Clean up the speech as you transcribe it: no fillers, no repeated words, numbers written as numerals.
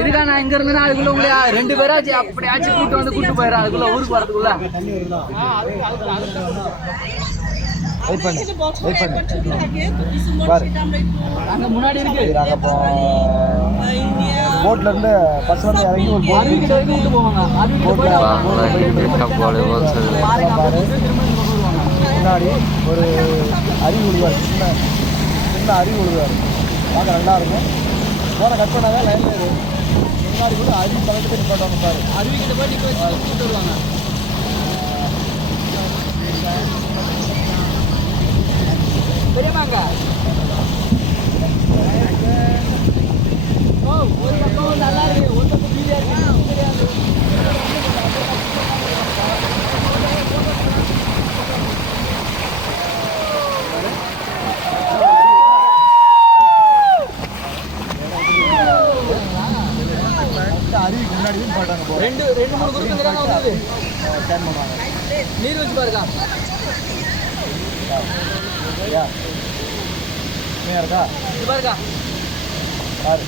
இதுக்கா நான் இங்க இருந்து அதுக்குள்ள உங்களை 2 பேரா அப்படி ஆச்சு கூட்டு வந்து கூட்டு போயிடறேன் அதுக்குள்ள ஊருக்கு வரதுக்குள்ள. அங்க முன்னாடி இருக்கு போட்ல இருந்து பஸ் வந்து இறங்கி ஒரு அருவிக்கிட்ட வரைக்கும் கூட்டு போவாங்க. முன்னாடி ஒரு அருவி விழுவார், சின்ன அருவி விழுவார், பார்க்க நல்லா இருக்கும். போன கட் பண்ணாங்க லைன்ல முன்னாடி கூட அருவி பக்கத்துக்கு நிப்பாட்டுவாங்க பாரு. அருவிக்கிட்ட போய் நிக்க வச்சு கூட்டு வருவாங்க. பெரியமாங்க ஒரு பக்கம் நல்லா இருக்கு, ஒரு பக்கம் வீடியா இருக்கு தெரியாது. அருவிக்கு முன்னாடி நிப்பாட்டாங்க. 2 3 குரூப் இந்த பக்கம் வந்து ஸ்கேன் பண்ணுவாங்க. நீர் வச்சு பாருங்க. இருக்கா இது பாருங்க. பாரு